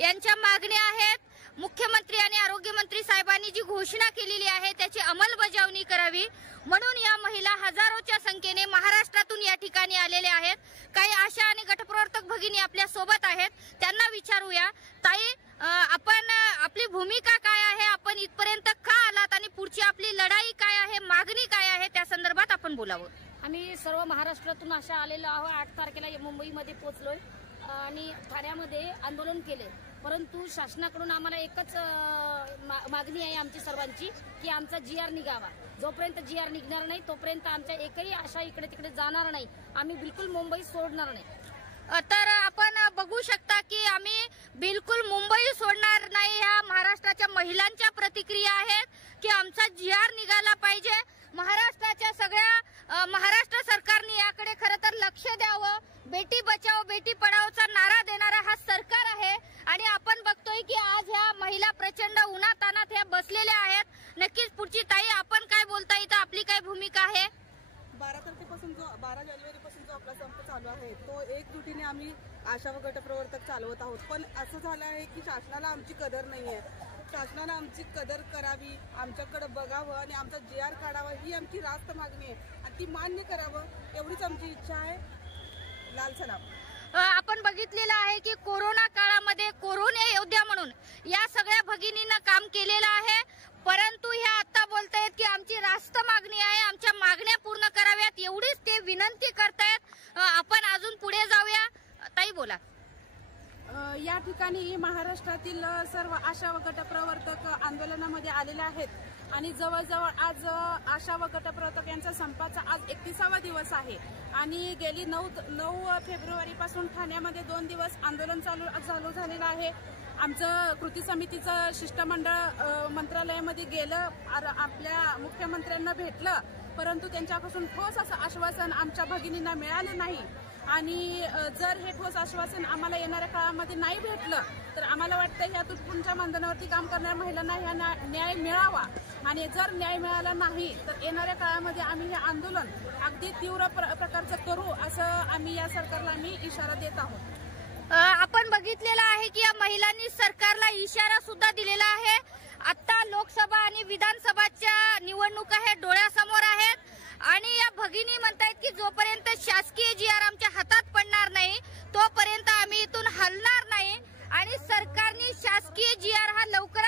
यांच्या मागण्या आहेत. मुख्यमंत्री आणि आरोग्यमंत्री साहेबांनी जी घोषणा केलेली आहे त्याची अंमलबजावणी करावी म्हणून या महिला हजारोच्या संख्येने महाराष्ट्रातून या ठिकाणी आलेल्या आहेत. काही आशा आणि गटप्रवर्तक भगिनी आपल्या सोबत आहेत, त्यांना विचारूया. ताई, आपण आपली भूमिका काय आहे, आपण इथपर्यंत का आलात आणि पुढची आपली लढाई काय आहे, मागणी काय आहे, त्या संदर्भात आपण बोलावं. आम्ही सर्व महाराष्ट्रातून अशा आलेलो आहोत. 8 तारखेला मुंबईमध्ये पोहोचलोय आणि ठाण्यामध्ये आंदोलन केले. परंतु शासनाकडून आम्हाला एकच मागणी आहे आमची सर्वांची की आमचा GR निघावा. जोपर्यंत GR निघणार नाही तोपर्यंत आमच्या एकही आशा इकडे तिकडे जाणार नाही. आम्ही बिलकुल मुंबई सोडणार नाही. तर आपण बघू शकता की आम्ही बिलकुल मुंबई सोडणार नाही. ह्या महाराष्ट्राच्या महिलांच्या प्रतिक्रिया आहेत की आमचा GR निघाला पाहिजे. महाराष्ट्राच्या सगळ्या महाराष्ट्र सरकारने याकडे खरं तर लक्ष द्यावं. बेटी बचाओ बेटी पढाओचा नारा देणारा हा सरकार आहे आणि आपण बघतोय की आज ह्या महिला प्रचंड उन्हातानात ह्या बसलेल्या आहेत. नक्कीच पुढची ताई, आपण काय बोलता, इथं आपली काय भूमिका आहे? 12 तारखेपासून 12 जानेवारीपासून जो आपला संप चालू आहे तो एकजुटीने आम्ही आशा व गटप्रवर्तक चालवत आहोत. पण असं झालं आहे की शासनाला आमची कदर नाही आहे. शासनानं आमची कदर करावी, आमच्याकडे बघावं आणि आमचा GR काढावा ही आमची रास्त मागणी आहे आणि ती मान्य करावं एवढीच आमची इच्छा आहे. लाल सलाम. आपण बघितलेलं आहे की कोरोना काळामध्ये कोरोना योद्धा म्हणून या सगळ्या भगिनींना काम केलेलं आहे. परंतु ह्या आता बोलतायत की आमची रास्त मागणी आहे, आमच्या मागण्या पूर्ण कराव्यात एवढीच ते विनंती करतायत. आपण अजून पुढे जाऊया. ताई, बोला. या ठिकाणी महाराष्ट्रातील सर्व आशा व गटप्रवर्तक आंदोलनामध्ये आलेले आहेत आणि जवळजवळ आज आशा व गटप्रवर्तक यांचा संपाचा आज 31वा दिवस आहे आणि गेली 9 फेब्रुवारीपासून ठाण्यामध्ये 2 दिवस आंदोलन चालू झालेलं आहे. आमचं कृती समितीचं शिष्टमंडळ मंत्रालयामध्ये गेलं, आपल्या मुख्यमंत्र्यांना भेटलं, परंतु त्यांच्यापासून ठोस असं आश्वासन आमच्या भगिनींना मिळालं नाही. आणि जर हे ठोस आश्वासन आम्हाला येणाऱ्या काळामध्ये नाही भेटलं तर आम्हाला वाटतं ह्या तुटपुंच्या मानधनावरती काम करणाऱ्या महिलांना ह्या न्याय मिळावा आणि जर न्याय मिळाला नाही तर येणाऱ्या काळामध्ये आम्ही हे आंदोलन अगदी तीव्र प्रकारचं करू असं आम्ही या सरकारला इशारा देत आहोत. आपण बघितलेलं आहे की या महिलांनी सरकारला इशारा सुद्धा दिलेला आहे. आता लोकसभा आणि विधानसभाच्या निवडणुका हे डोळ्यासमोर आहेत आणि या भगिनी म्हणतायत की जोपर्यंत शासकीय GR आमच्या हातात पडणार नाही तोपर्यंत आम्ही इथून हलणार नाही आणि सरकारने शासकीय GR हा लवकर